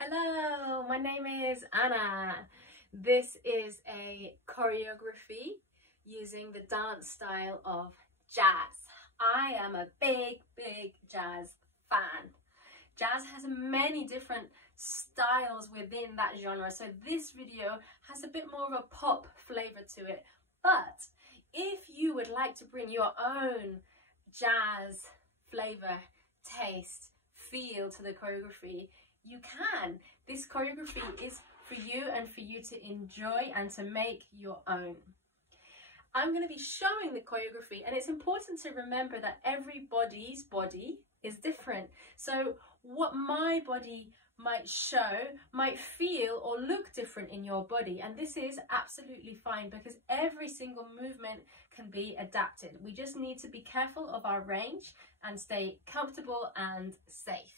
Hello, my name is Anna. This is a choreography using the dance style of jazz. I am a big jazz fan. Jazz has many different styles within that genre, so this video has a bit more of a pop flavor to it. But if you would like to bring your own jazz flavor, taste, feel to the choreography, you can. This choreography is for you and for you to enjoy and to make your own. I'm going to be showing the choreography, and it's important to remember that everybody's body is different. So what my body might show might feel or look different in your body, and this is absolutely fine because every single movement can be adapted. We just need to be careful of our range and stay comfortable and safe.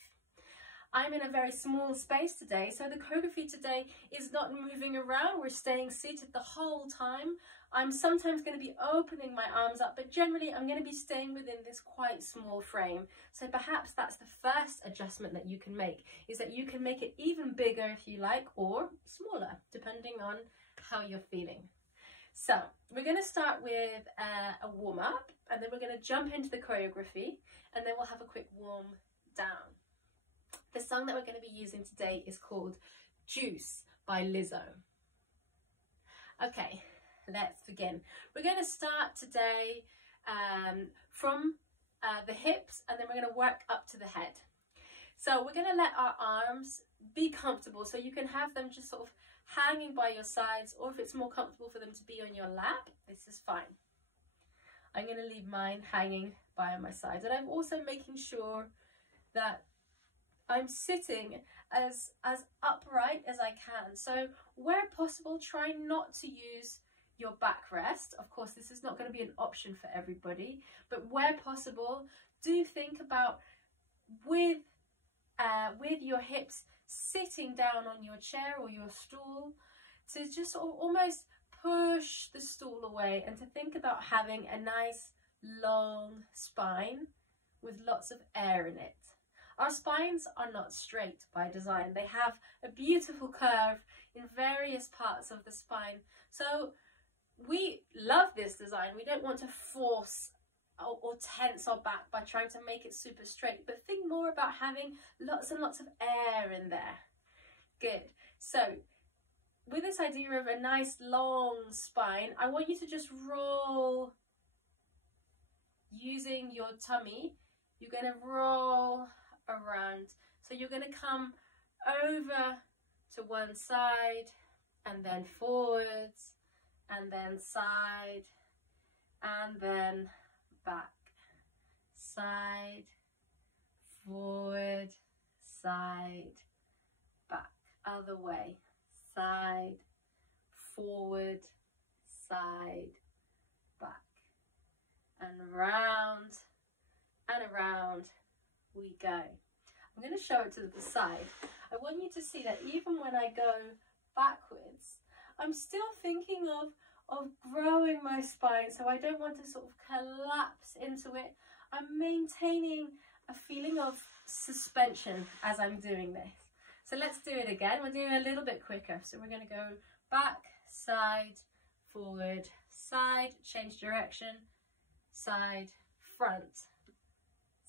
I'm in a very small space today, so the choreography today is not moving around. We're staying seated the whole time. I'm sometimes going to be opening my arms up, but generally I'm going to be staying within this quite small frame. So perhaps that's the first adjustment that you can make, is that you can make it even bigger if you like, or smaller, depending on how you're feeling. So we're going to start with a warm-up, and then we're going to jump into the choreography, and then we'll have a quick warm down. The song that we're going to be using today is called Juice by Lizzo. Okay, let's begin. We're going to start today from the hips, and then we're going to work up to the head. So we're going to let our arms be comfortable, so you can have them just sort of hanging by your sides, or if it's more comfortable for them to be on your lap, this is fine. I'm going to leave mine hanging by my sides, and I'm also making sure that I'm sitting as upright as I can. So where possible, try not to use your backrest. Of course, this is not going to be an option for everybody, but where possible, do think about with your hips sitting down on your chair or your stool, to just sort of almost push the stool away, and to think about having a nice long spine with lots of air in it. Our spines are not straight by design. They have a beautiful curve in various parts of the spine. So we love this design. We don't want to force or tense our back by trying to make it super straight, but think more about having lots and lots of air in there. Good. So with this idea of a nice long spine, I want you to just roll using your tummy. You're going to roll around, so you're going to come over to one side, and then forwards, and then side, and then back, side, forward, side, back, other way, side, forward, side, back, and around and around we go. I'm going to show it to the side. I want you to see that even when I go backwards, I'm still thinking of growing my spine, so I don't want to sort of collapse into it. I'm maintaining a feeling of suspension as I'm doing this. So let's do it again. We're doing a little bit quicker. So we're going to go back, side, forward, side, change direction, side, front,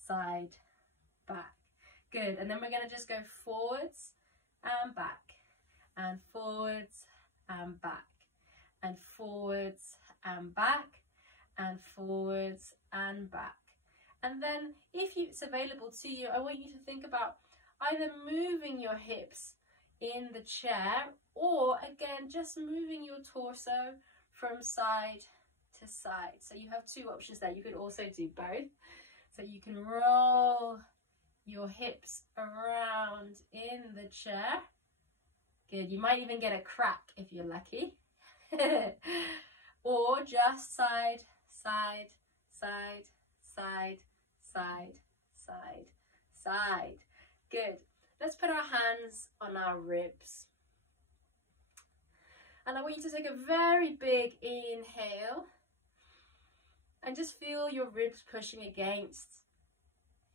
side, back. Good. And then we're going to just go forwards and back, and forwards and back, and forwards and back, and forwards and back. And then if it's available to you, I want you to think about either moving your hips in the chair, or again just moving your torso from side to side. So you have two options there. You could also do both. So you can roll your hips around in the chair. Good. You might even get a crack if you're lucky. Or just side, side, side, side, side, side, side. Good. Let's put our hands on our ribs. And I want you to take a very big inhale and just feel your ribs pushing against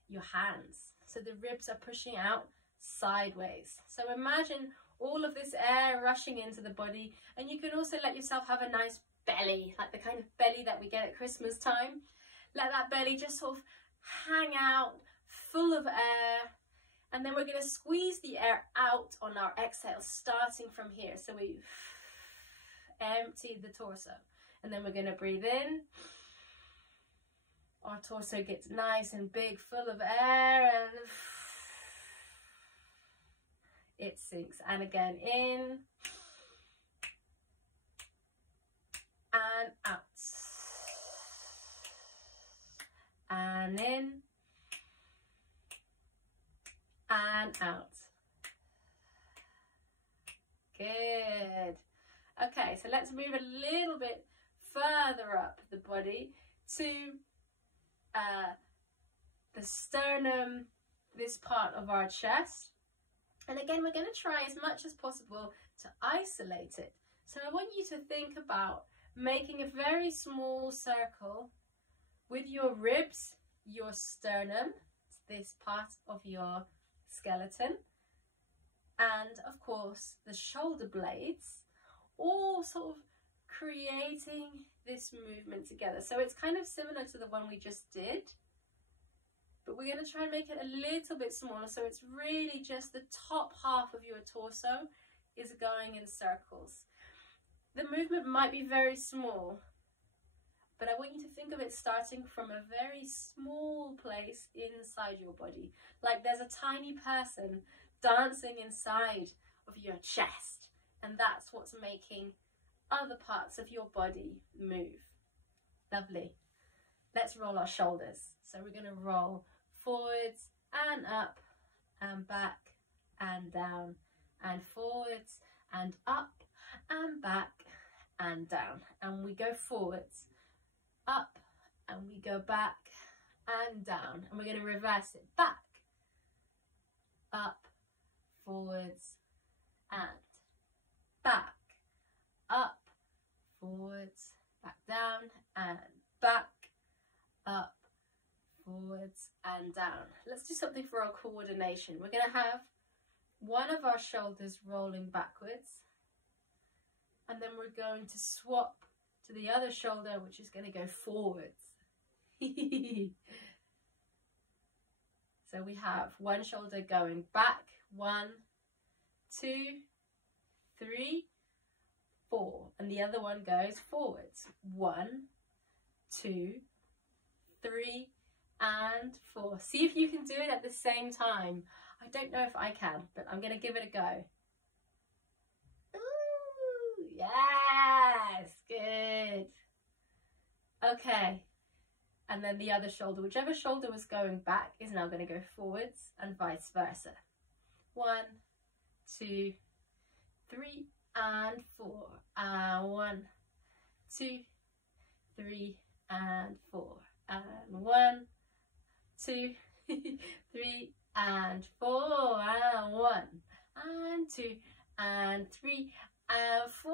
your hands. So the ribs are pushing out sideways. So imagine all of this air rushing into the body, and you can also let yourself have a nice belly, like the kind of belly that we get at Christmas time. Let that belly just sort of hang out, full of air, and then we're going to squeeze the air out on our exhale, starting from here. So we empty the torso, and then we're going to breathe in. Our torso gets nice and big, full of air, and it sinks. And again, in and out, and in and out. Good. Okay, so let's move a little bit further up the body to the sternum, this part of our chest. And again, we're going to try as much as possible to isolate it. So I want you to think about making a very small circle with your ribs, your sternum, this part of your skeleton, and of course the shoulder blades, all sort of creating this movement together. So it's kind of similar to the one we just did, but we're going to try and make it a little bit smaller, so it's really just the top half of your torso is going in circles. The movement might be very small, but I want you to think of it starting from a very small place inside your body. Like there's a tiny person dancing inside of your chest, and that's what's making other parts of your body move. Lovely. Let's roll our shoulders. So we're going to roll forwards and up and back and down and forwards and up and back and down. And we go forwards, up, and we go back and down. And we're going to reverse it back, up, forwards and back, up, forwards, back down and back, up, forwards and down. Let's do something for our coordination. We're going to have one of our shoulders rolling backwards, and then we're going to swap to the other shoulder, which is going to go forwards. So we have one shoulder going back, 1, 2, 3, 4, and the other one goes forwards, 1, 2, 3, and 4. See if you can do it at the same time. I don't know if I can, but I'm going to give it a go. Ooh, yes, good. Okay, and then the other shoulder, whichever shoulder was going back, is now going to go forwards, and vice versa. 1, 2, 3, and 4. 1, 2, 3, and 4. And 1, 2, 3, and 4. And 1, and 2, and 3, and 4.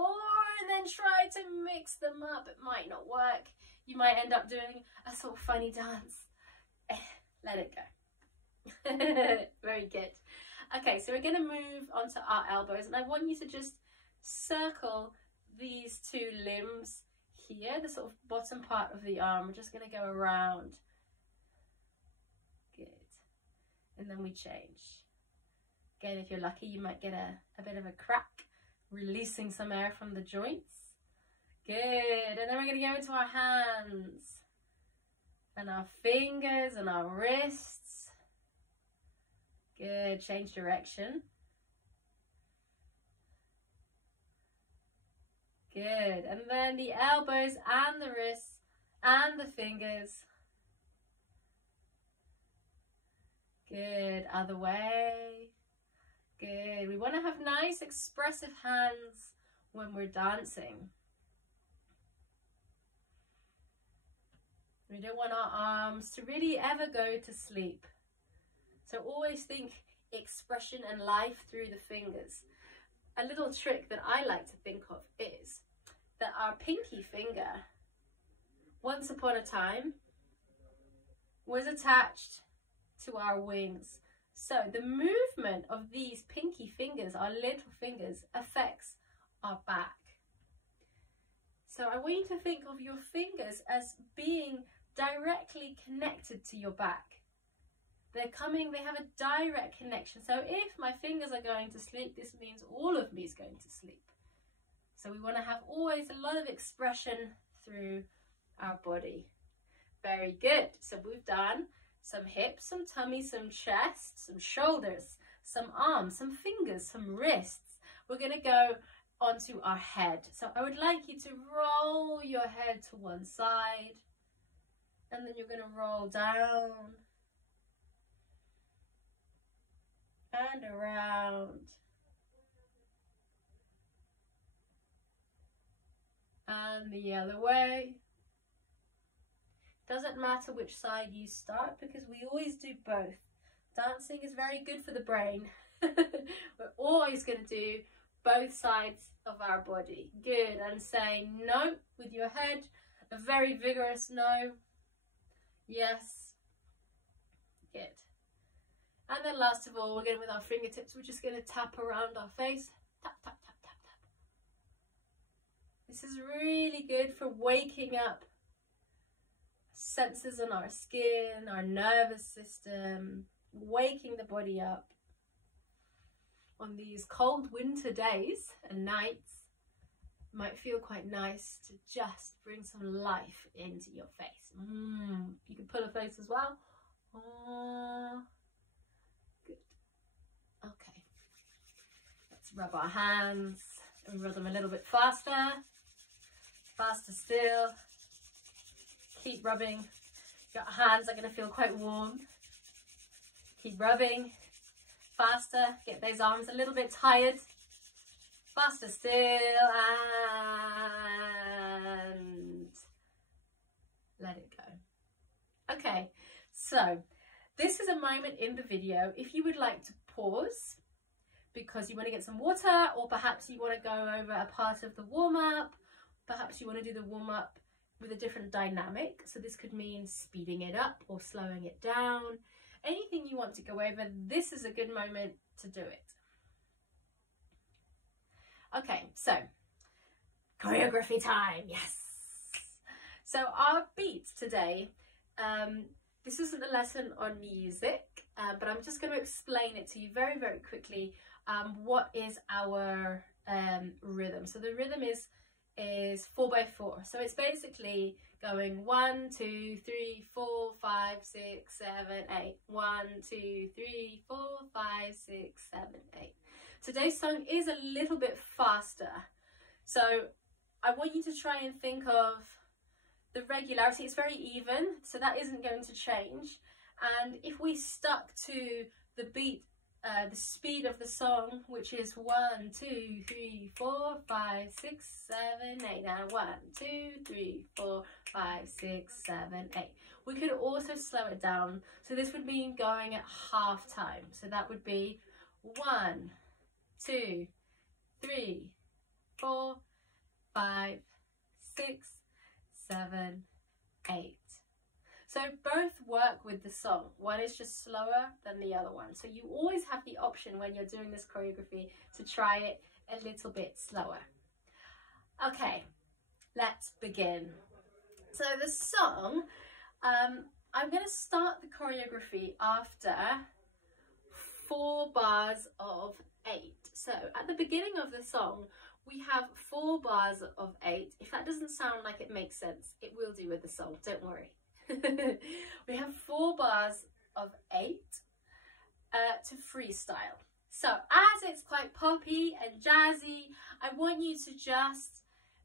And then try to mix them up. It might not work. You might end up doing a sort of funny dance. Let it go. Very good. Okay, so we're going to move onto our elbows, and I want you to just circle these two limbs here, the sort of bottom part of the arm. We're just going to go around. Good. And then we change. Again, if you're lucky, you might get a bit of a crack, releasing some air from the joints. Good. And then we're going to go into our hands and our fingers and our wrists. Good. Change direction. Good. And then the elbows and the wrists and the fingers. Good. Other way. Good. We want to have nice expressive hands when we're dancing. We don't want our arms to really ever go to sleep. So always think expression and life through the fingers. A little trick that I like to think of is that our pinky finger, once upon a time, was attached to our wings. So the movement of these pinky fingers, our little fingers, affects our back. So I want you to think of your fingers as being directly connected to your back. They have a direct connection. So if my fingers are going to sleep, this means all of me is going to sleep. So we want to have always a lot of expression through our body. Very good. So we've done some hips, some tummy, some chest, some shoulders, some arms, some fingers, some wrists. We're going to go onto our head. So I would like you to roll your head to one side, and then you're going to roll down and around and the other way. Doesn't matter which side you start, because we always do both. Dancing is very good for the brain. We're always going to do both sides of our body. Good. And say no with your head. A very vigorous no. Yes. Good. And then last of all, we're going with our fingertips. We're just going to tap around our face. Tap, tap, tap, tap, tap. This is really good for waking up senses on our skin, our nervous system, waking the body up. On these cold winter days and nights, it might feel quite nice to just bring some life into your face. You can pull a face as well. Good. Okay. Let's rub our hands and rub them a little bit faster. Faster still. Keep rubbing. Your hands are going to feel quite warm. Keep rubbing. Faster. Get those arms a little bit tired. Faster still. And let it go. Okay. So this is a moment in the video. If you would like to pause because you want to get some water, or perhaps you want to go over a part of the warm-up, perhaps you want to do the warm-up with a different dynamic. So this could mean speeding it up or slowing it down. Anything you want to go over, this is a good moment to do it. Okay, so choreography time, yes. So our beat today, this isn't a lesson on music, but I'm just going to explain it to you very, very quickly. What is our rhythm? So the rhythm is 4/4. So it's basically going 1, 2, 3, 4, 5, 6, 7, 8. 1, 2, 3, 4, 5, 6, 7, 8. Today's song is a little bit faster. So I want you to try and think of the regularity. It's very even, so that isn't going to change. And if we stuck to the beat, the speed of the song, which is 1, 2, 3, 4, 5, 6, 7, 8. Now 1, 2, 3, 4, 5, 6, 7, 8. We could also slow it down. So this would mean going at half time. So that would be 1, 2, 3, 4, 5, 6, 7, 8. So both work with the song. One is just slower than the other one. So you always have the option when you're doing this choreography to try it a little bit slower. Okay, let's begin. So the song, I'm going to start the choreography after 4 bars of 8. So at the beginning of the song, we have 4 bars of 8. If that doesn't sound like it makes sense, it will do with the song, don't worry. We have 4 bars of 8 to freestyle. So as it's quite poppy and jazzy, I want you to just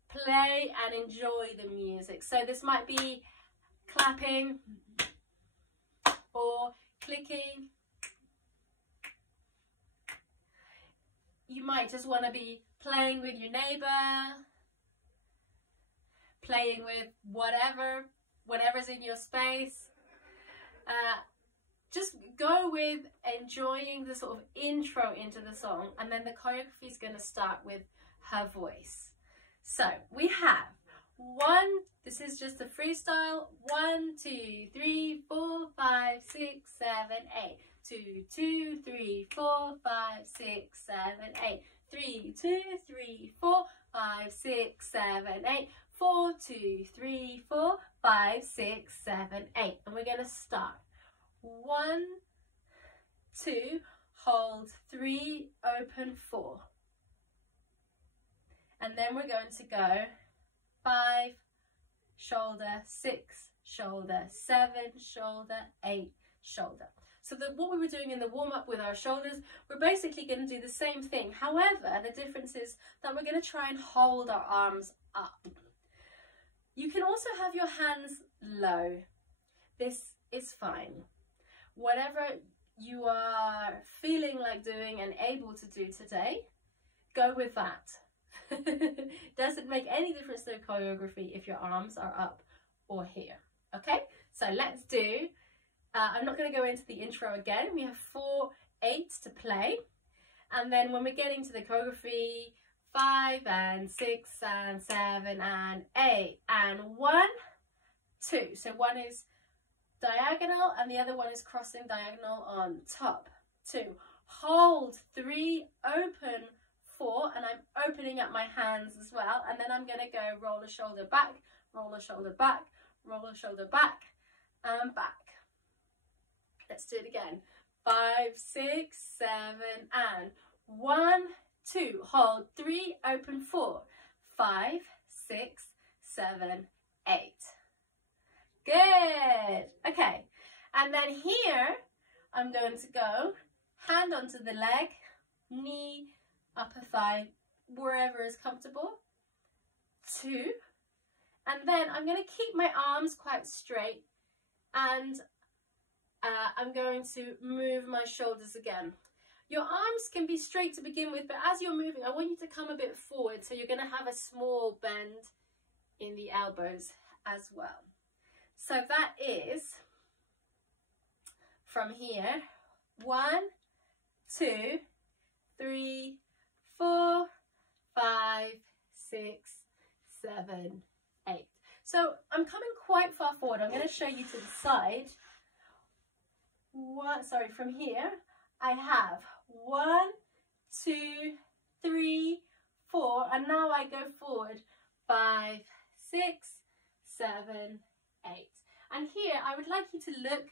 play and enjoy the music. So this might be clapping or clicking. You might just want to be playing with your neighbor, playing with whatever's in your space. Just go with enjoying the sort of intro into the song, and then the choreography is going to start with her voice. So we have 1, this is just a freestyle, 1, 2, 3, 4, 5, 6, 7, 8. 2, 2, 2, 3, 4, 5, 6, 7, 8. 3, 2, 3, 4, 5, 6, 7, 8. 4, 2, 3, 4, 5, 6, 7, 8. And we're going to start. 1, 2, hold, 3, open, 4. And then we're going to go 5, shoulder, 6, shoulder, 7, shoulder, 8, shoulder. So what we were doing in the warm-up with our shoulders, we're basically going to do the same thing. However, the difference is that we're going to try and hold our arms up. You can also have your hands low. This is fine. Whatever you are feeling like doing and able to do today, go with that. Doesn't make any difference to the choreography if your arms are up or here. Okay, so let's do, I'm not going to go into the intro again. We have 4 8s to play, and then when we're getting to the choreography, 5 and 6 and 7 and 8 and 1, 2. So one is diagonal and the other one is crossing diagonal on top. 2, hold, 3, open, 4, and I'm opening up my hands as well, and then I'm going to go roll a shoulder back, roll a shoulder back, roll a shoulder back, and back. Let's do it again. 5, 6, 7, and 1, 2, hold, 3, open, 4, 5, 6, 7, 8. Good. Okay, and then here I'm going to go hand onto the leg, knee, upper thigh, wherever is comfortable. 2, and then I'm going to keep my arms quite straight, and I'm going to move my shoulders again. Your arms can be straight to begin with, but as you're moving, I want you to come a bit forward, so you're going to have a small bend in the elbows as well. So that is from here, 1, 2, 3, 4, 5, 6, 7, 8. So I'm coming quite far forward. I'm going to show you to the side. From here, I have 1, 2, 3, 4, and now I go forward 5, 6, 7, 8. And here I would like you to look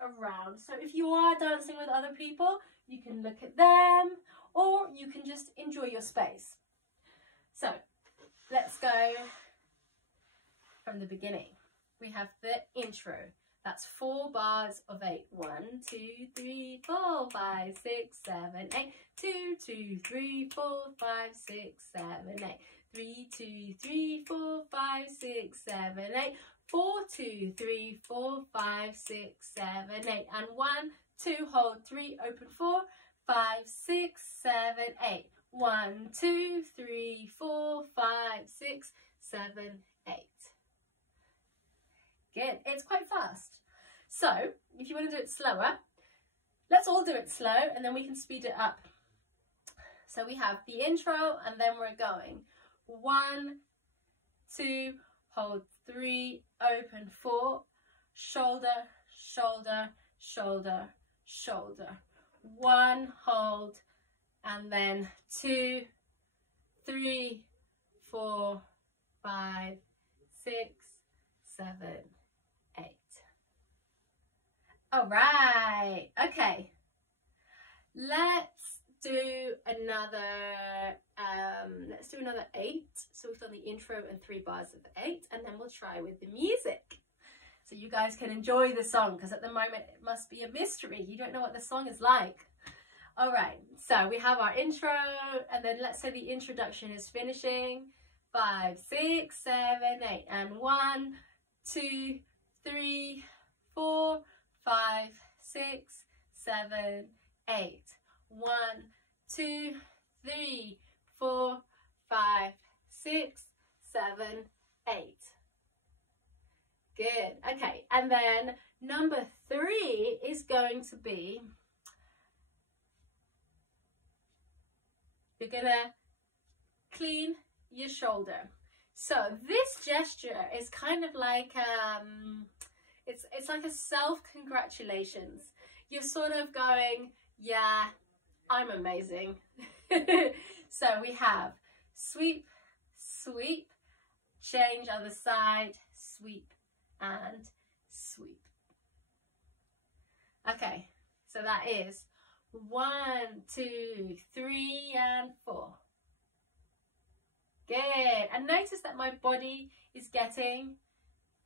around. So if you are dancing with other people, you can look at them, or you can just enjoy your space. So let's go from the beginning. We have the intro. That's 4 bars of 8. 1, 2, 3, 4, 5, 6, 7, 8. 2, 2, 3, 4, 5, 6, 7, 8. 3, 2, 3, 4, 5, 6, 7, 8. 4, 2, 3, 4, 5, 6, 7, 8. And 1, 2, hold, 3, open, 4, 5, 6, 7, 8. 1, 2, 3, 4, 5, 6, 7, 8. Good. It's quite fast. So if you want to do it slower, let's all do it slow and then we can speed it up. So we have the intro and then we're going 1, 2, hold, 3, open, 4, shoulder, shoulder, shoulder, shoulder. 1, hold, and then 2, 3, 4, 5, 6, 7, 8. All right, okay. Let's do another 8. So we've done the intro and 3 bars of 8, and then we'll try with the music. So you guys can enjoy the song, because at the moment it must be a mystery. You don't know what the song is like. All right, so we have our intro, and then let's say the introduction is finishing. 5, 6, 7, 8, and 1, 2, 3, 4, 5, 6, 7, 8. 1, 2, 3, 4, 5, 6, 7, 8. Good. Okay, and then number 3 is going to be, you're gonna clean your shoulder. So this gesture is kind of like it's like a self-congratulations. you're sort of going, yeah, I'm amazing. So we have sweep, sweep, change other side, sweep and sweep. Okay, so that is 1, 2, 3 and 4. Good. And notice that my body is getting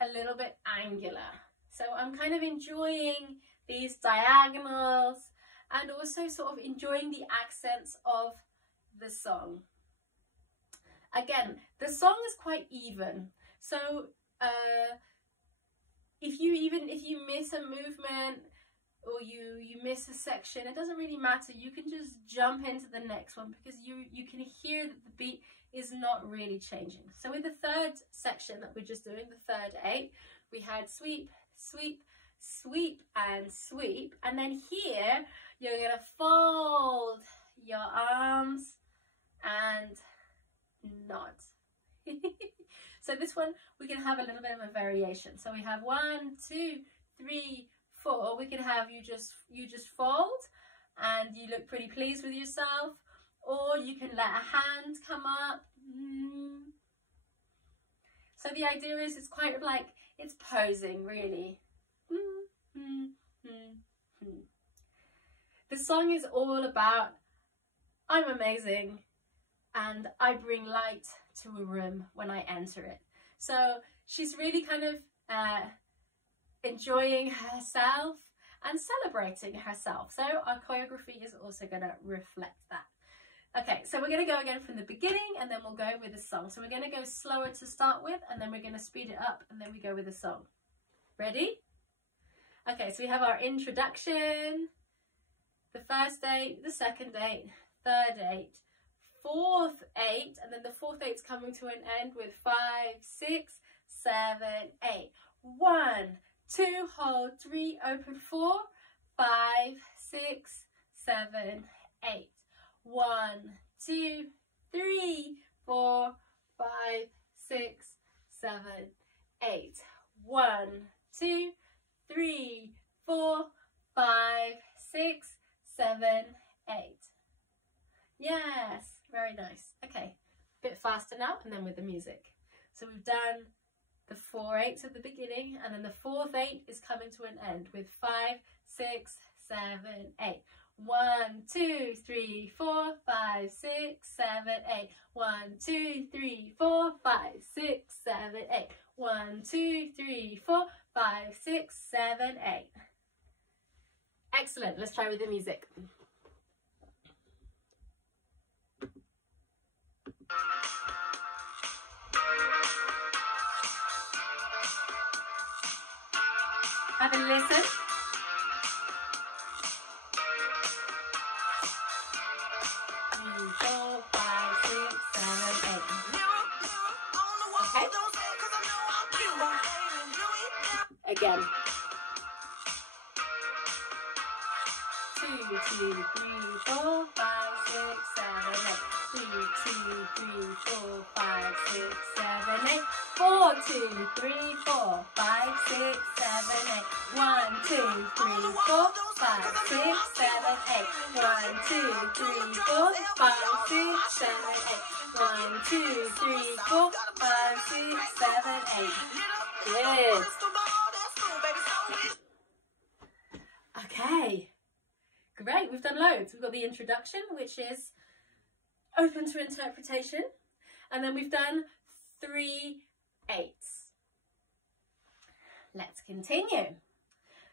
a little bit angular. So I'm kind of enjoying these diagonals and also sort of enjoying the accents of the song. Again, the song is quite even. So if you miss a movement or you miss a section, it doesn't really matter. You can just jump into the next one because you can hear that the beat is not really changing. So with the third section that we're just doing, the third 8, we had sweep, sweep, sweep and sweep, and then here you're gonna fold your arms and nod. So this one we can have a little bit of a variation. So we have 1, 2, 3, 4. We can have you just fold and you look pretty pleased with yourself, or you can let a hand come up. So the idea is it's quite like it's posing really. The song is all about I'm amazing and I bring light to a room when I enter it. So she's really kind of enjoying herself and celebrating herself. So our choreography is also going to reflect that. Okay, so we're going to go again from the beginning and then we'll go with the song. So we're going to go slower to start with and then we're going to speed it up and then we go with the song. Ready? Okay, so we have our introduction, the first 8, the second 8, third 8, fourth 8, and then the fourth 8's coming to an end with 5, 6, 7, 8. 1, 2, hold, 3, open, 4, 5, 6, 7, 8. 1, 2, 3, 4, 5, 6, 7, 8. 1, 2, 3, 4, 5, 6, 7, 8. Yes, very nice. Okay, a bit faster now and then with the music. So we've done the 4 8s at the beginning and then the fourth 8 is coming to an end with 5, 6, 7, 8. 1, 2, 3, 4, 5, 6, 7, 8. 1, 2, 3, 4, 5, 6, 7, 8. 1, 2, 3, 4, 5, 6, 7, 8. Excellent. Let's try with the music. Have a listen. Again. 2, 2, 3, 4, 5, 6, 7, 8. 2, 2, 3, 4, 5, 6, 7, 8. 4, 2, 3, 4, 5, 6, 7, 8. 1, 2, 3, 4, 5, 6, 7, 8. 1, 2, 3, 4, 5, 6, 7, 8. 1, 2, 3, 4, 5, 6, 7, 8. Good. Okay, great, we've done loads. We've got the introduction, which is open to interpretation, and then we've done 3 8s. Let's continue.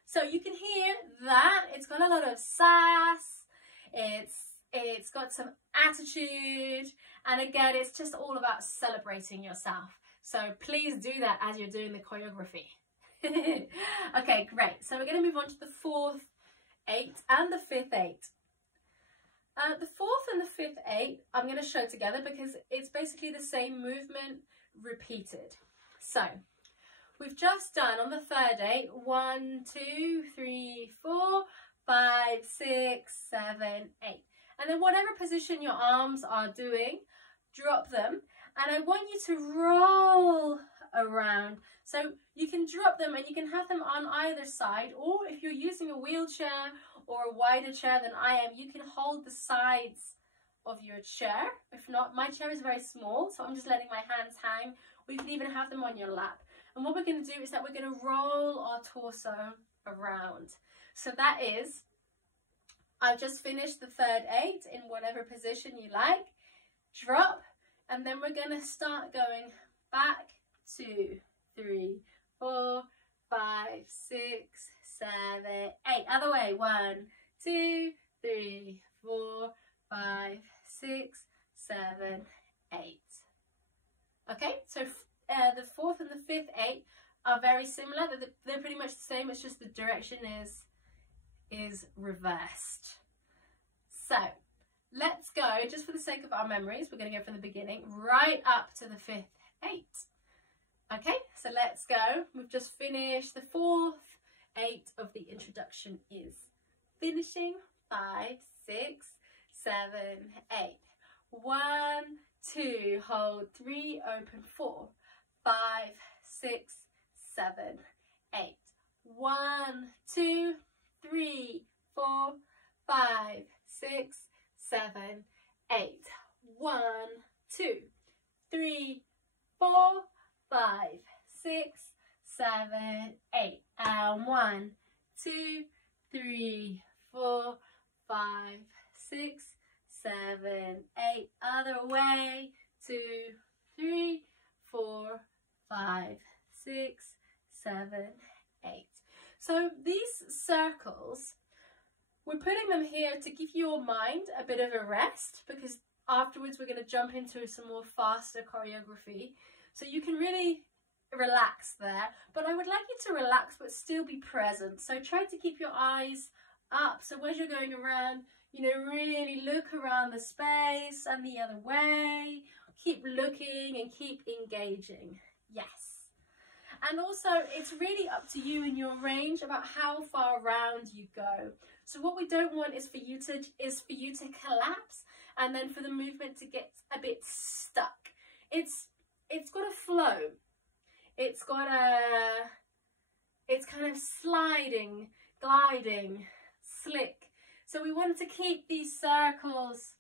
So you can hear that it's got a lot of sass, it's got some attitude, and again, it's just all about celebrating yourself. So please do that as you're doing the choreography. Okay, great. So we're going to move on to the 4th 8 and the 5th 8. The 4th and the 5th 8 I'm going to show together because it's basically the same movement repeated. So we've just done on the 3rd 8 1, 2, 3, 4, 5, 6, 7, 8. And then whatever position your arms are doing, drop them. And I want you to roll around So you can drop them and you can have them on either side, or if you're using a wheelchair or a wider chair than I am, you can hold the sides of your chair. If not, my chair is very small, so I'm just letting my hands hang, or you can even have them on your lap. And what we're going to do is that we're going to roll our torso around. So that is, I've just finished the third 8 in whatever position you like. Drop, and then we're going to start going back, 2, 3, 4, 5, 6, 7, 8. Other way, 1, 2, 3, 4, 5, 6, 7, 8. Okay, so the fourth and the fifth 8 are very similar. They're pretty much the same. It's just the direction is reversed. So let's go, just for the sake of our memories, we're going to go from the beginning right up to the fifth 8. Okay, so let's go. We've just finished the fourth 8 of the introduction is finishing. 5, 6, 7, 8. 1, 2, hold, 3, open, 4, 5, 6, 7, 8. 1, 2, 3, 4, 5, 6, 7, 8. 1, 2, 3, 4, 5, 6, 7, 8. And 1, 2, 3, 4, 5, 6, 7, 8. Other way. 2, 3, 4, 5, 6, 7, 8. So these circles, we're putting them here to give your mind a bit of a rest, because afterwards we're going to jump into some more faster choreography. So you can really relax there, but I would like you to relax but still be present. So try to keep your eyes up. So as you're going around, you know, really look around the space and the other way. Keep looking and keep engaging. Yes. And also, it's really up to you and your range about how far around you go. So what we don't want is for you to collapse and then for the movement to get a bit stuck. It's got to flow. It's kind of sliding, gliding, slick. So we want to keep these circles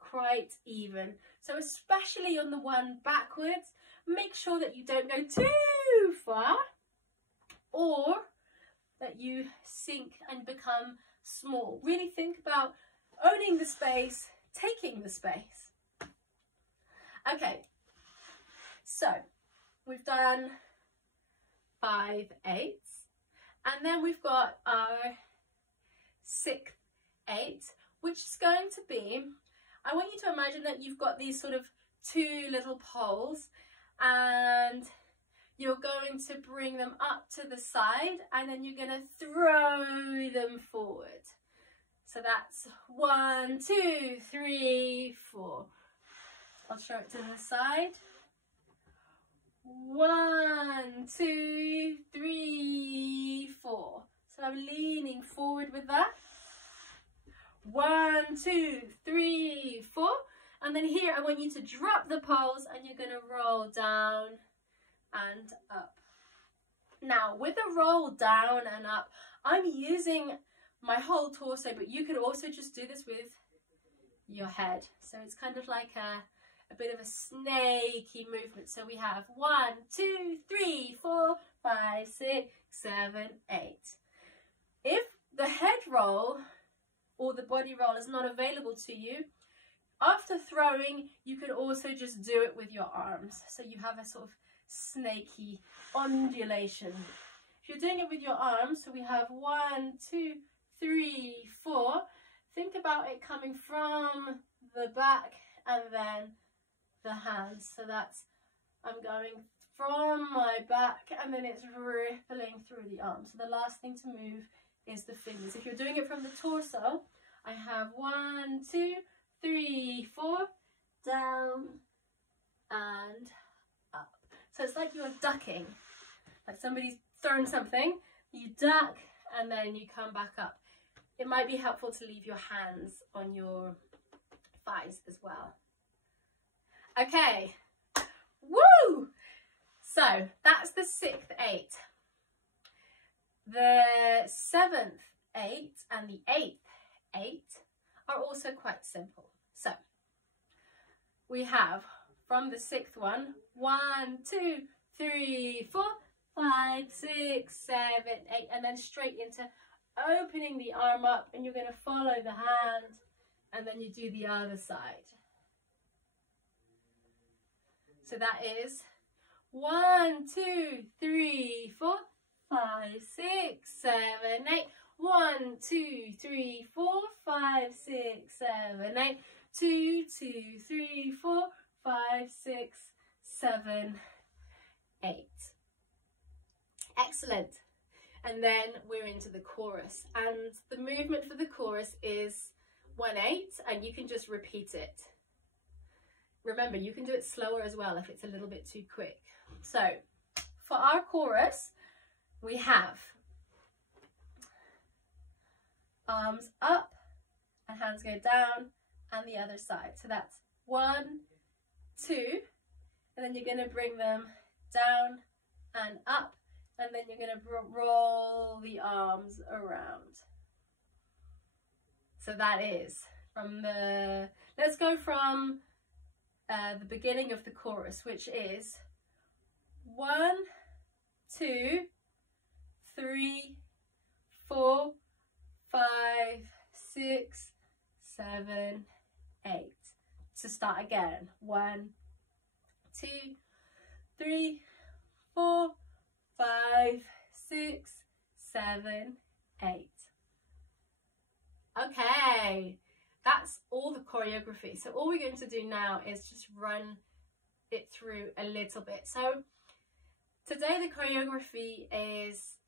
quite even. So especially on the one backwards, make sure that you don't go too far or that you sink and become small. Really think about owning the space, taking the space. Okay, so we've done 5 8s, and then we've got our 6th 8, which is going to be, I want you to imagine that you've got these sort of 2 little poles, and you're going to bring them up to the side, and then you're going to throw them forward. So that's 1, 2, 3, 4. I'll show it to the side. 1, 2, 3, 4. So I'm leaning forward with that. 1, 2, 3, 4. And then here I want you to drop the poles and you're going to roll down and up. Now with the roll down and up, I'm using my whole torso, but you could also just do this with your head. So it's kind of like a bit of a snaky movement. So we have 1, 2, 3, 4, 5, 6, 7, 8. If the head roll or the body roll is not available to you, after throwing, you could also just do it with your arms. So you have a sort of snaky undulation. If you're doing it with your arms, so we have 1, 2, 3, 4. Think about it coming from the back and then the hands. So that's, I'm going from my back and then it's rippling through the arms. So the last thing to move is the fingers. If you're doing it from the torso, I have 1, 2, 3, 4, down and up. So it's like you're ducking, like somebody's thrown something, you duck and then you come back up. It might be helpful to leave your hands on your thighs as well. Okay, woo! So that's the 6th 8. The 7th 8 and the 8th 8 are also quite simple. So we have from the 6th one, 1, 2, 3, 4, 5, 6, 7, 8, and then straight into opening the arm up, and you're going to follow the hand, and then you do the other side. So that is 1, 2, 3, 4, 5, 6, 7, 8. 1, 2, 3, 4, 5, 6, 7, 8. 2, 2, 3, 4, 5, 6, 7, 8. Excellent. And then we're into the chorus. And the movement for the chorus is 1, 8, and you can just repeat it. Remember, you can do it slower as well if it's a little bit too quick. So for our chorus, we have arms up and hands go down, and the other side. So that's 1, 2, and then you're going to bring them down and up, and then you're going to roll the arms around. So that is from the, let's go from the beginning of the chorus, which is 1, 2, 3, 4, 5, 6, 7, 8. To start again, 1, 2, 3, 4, 5, 6, 7, 8. Okay, that's all the choreography. So all we're going to do now is just run it through a little bit. So today the choreography is,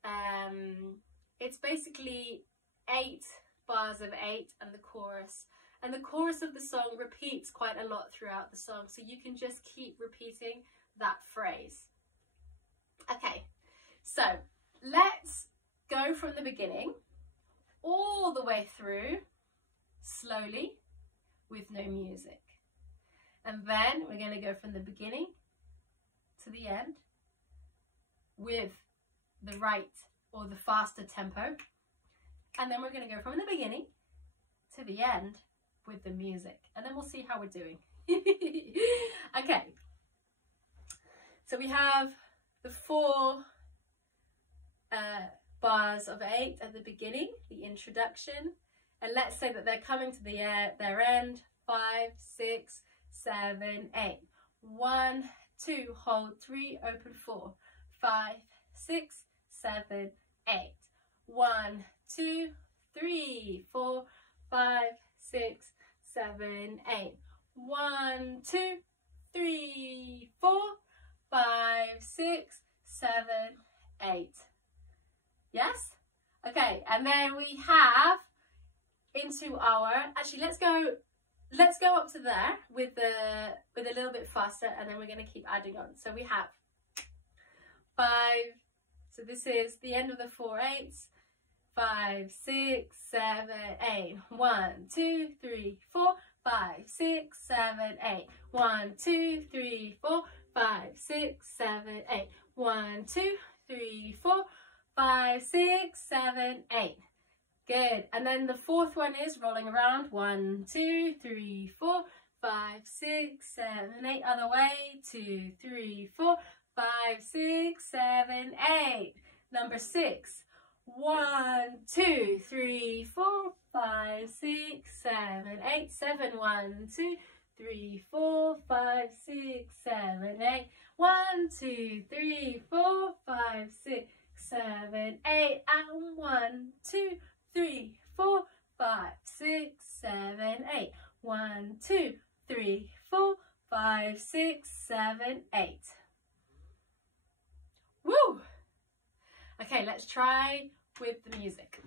it's basically 8 bars of 8 and the chorus. And the chorus of the song repeats quite a lot throughout the song, so you can just keep repeating that phrase. Okay, so let's go from the beginning all the way through slowly with no music. And then we're going to go from the beginning to the end with the right or the faster tempo. And then we're going to go from the beginning to the end with the music, and then we'll see how we're doing. Okay, so we have the 4 bars of 8 at the beginning, the introduction, and let's say that they're coming to their end. 5, 6, 7, 8. 1, 2, hold, 3, open, 4, 5, 6, 7, 8. 1, 2, 3, 4, 5, 6, 7, 8. 1, 2, 3, 4, 5, 6, 7, 8. Yes? Okay, and then we have into our, actually let's go up to there with a little bit faster, and then we're going to keep adding on. So we have 5, so this is the end of the 4 8s. 5, 6, 7, 8. 1, 2, 3, 4, 5, 6, 7, 8. 1, 2, 3, 4, 5, 6, 7, 8. 1, 2, 3, 4, 5, 6, 7, 8. Good. And then the 4th one is rolling around. 1, 2, 3, 4, 5, 6, 7, 8. Other way. 2, 3, 4, 5, 6, 7, 8. Number 6. 1, 2, 3, 4, 5, 6, 7, 8. 7. 1, 2, 3, 4, 5, 6, 7, 8. 1, 2, 3, 4, 5, 6, 7, 8. And 1, 2, 3, 4, 5, 6, 7, 8. 1, 2, 3, 4, 5, 6, 7, 8. Woo! Okay, let's try with the music.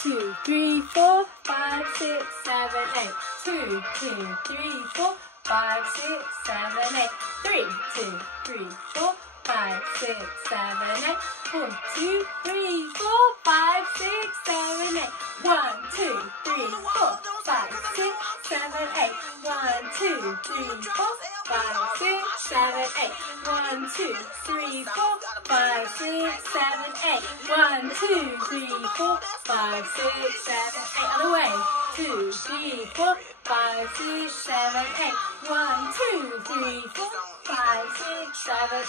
Two, 3, 4, 5, 6, 7, 8. 2, 2, 3, 4, 5, 6, 7, 8. 3, 2, 3, 4, 5, 6, 7, 8. 1, 2, 3, 4, 5, 6, 7, 8. 1, 2, 3, 4, 5, 6, 7, 8. 1, 2, 3, 4, 5, 6, 7, 8. 1, 2, 3, 4, 5, 6, 7, 8. 1, 2, 3, 4, 5, 6, 7, 8. Other way. 2, 3, 4, 5, 6, 7, 8. 1, 2, 3, 4, 5, 6, 7, 8.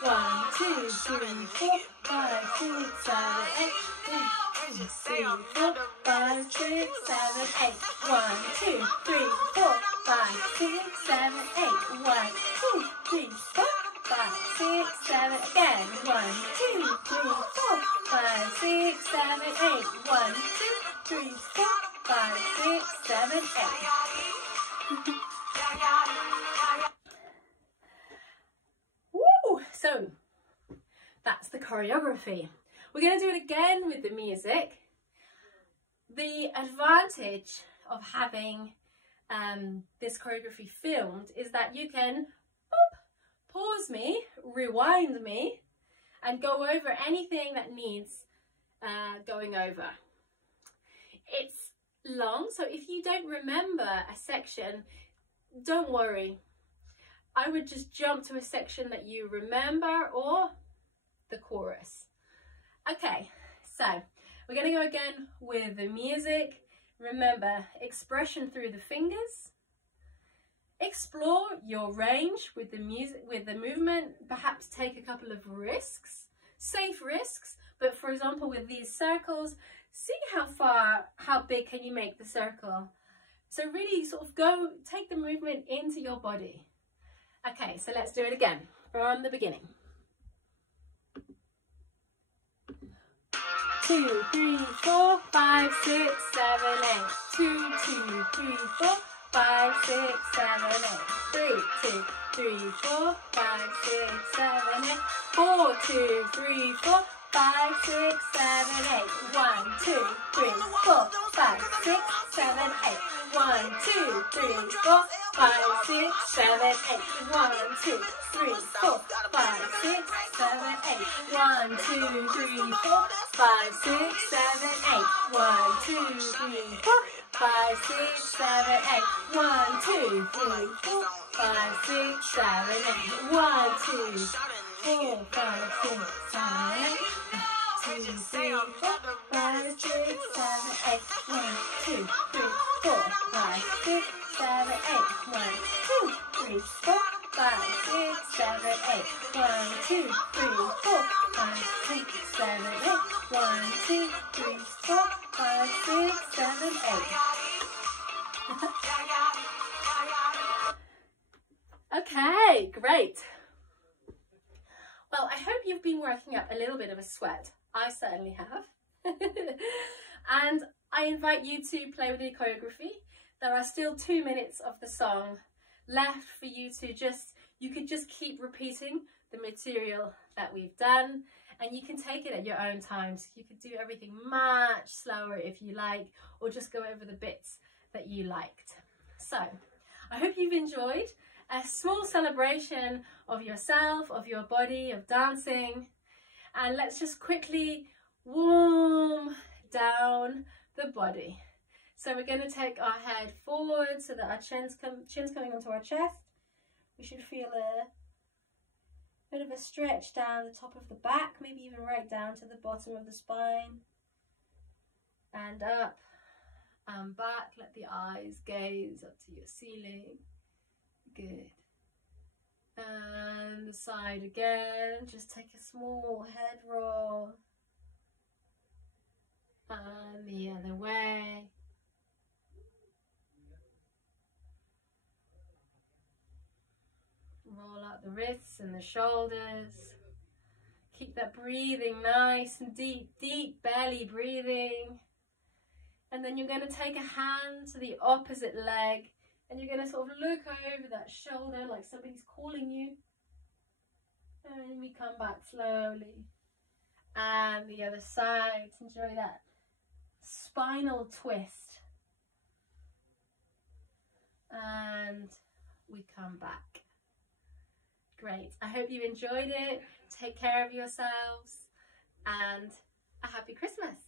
1, 2, 3, 4, 5, 6, 7, 8. 1, 2, 3, 4, 5, 6, 7, 8. 1, 2, 3, 4, 5, 6, 7, 8. 1, 2, 3, 4, 5, 6, 7. Again. 1, 2, 3, 4, 5, 6, 7, 8. 1, 2, 3, 4, 5, 6, 7, 8. Woo! So that's the choreography. We're going to do it again with the music. The advantage of having this choreography filmed is that you can pause me, rewind me, and go over anything that needs going over. It's long, so if you don't remember a section, don't worry. I would just jump to a section that you remember or the chorus. Okay, so we're going to go again with the music. Remember, expression through the fingers. Explore your range with the music, with the movement. Perhaps take a couple of risks, safe risks. But for example, with these circles, see how big can you make the circle. So really sort of take the movement into your body. Okay, so let's do it again from the beginning. 2, 3, 4, 5, 6, 7, 8. 2, 2, 3, 4, 5, 6, 7, 8. 3, 2, 3, 4, 5, 6, 7, 8. 4, 2, 3, 4, 5, 6, 7, 8. 1, 2, 3, 4, 5, 6, 7, 8. 1, 2, 3, 4, 5, 6, 7, 8. 1, 2, 3, 4, 5, 6, 7, 8. 1, 2, 3, 4, 5, 6, 7, 8. 1, 2, 3, 4, 5, 6, 7, 8. 1, 2, 3, 4, 5, 6, 7, 8. 1, 2, 4, 5, 6, 7, 8. 2, 3, 4, 5, 6, 7, 8. 1, 2, 3, 4, 5, 6, 7, 8. 1, 2, 3, 4, 5, 6, 7, 8. 1, 2, 3, 4, 5, 6, 7, 8. 1, 2, 3, 4, 5, 6, 7, 8. Okay, great. Well, I hope you've been working up a little bit of a sweat. I certainly have. And I invite you to play with the choreography. There are still 2 minutes of the song left for you to you could just keep repeating the material that we've done, and you can take it at your own times. You could do everything much slower if you like, or just go over the bits that you liked. So I hope you've enjoyed a small celebration of yourself, of your body, of dancing. And let's just quickly warm down the body. So we're going to take our head forward so that our chin's coming onto our chest. We should feel a bit of a stretch down the top of the back, maybe even right down to the bottom of the spine. And up and back. Let the eyes gaze up to your ceiling. Good. And the side again. Just take a small head roll. And the other way. Roll out the wrists and the shoulders. Keep that breathing nice and deep, deep belly breathing. And then you're going to take a hand to the opposite leg. And you're going to sort of look over that shoulder like somebody's calling you. And we come back slowly. And the other side. Enjoy that spinal twist. And we come back. Great. I hope you enjoyed it. Take care of yourselves and a happy Christmas.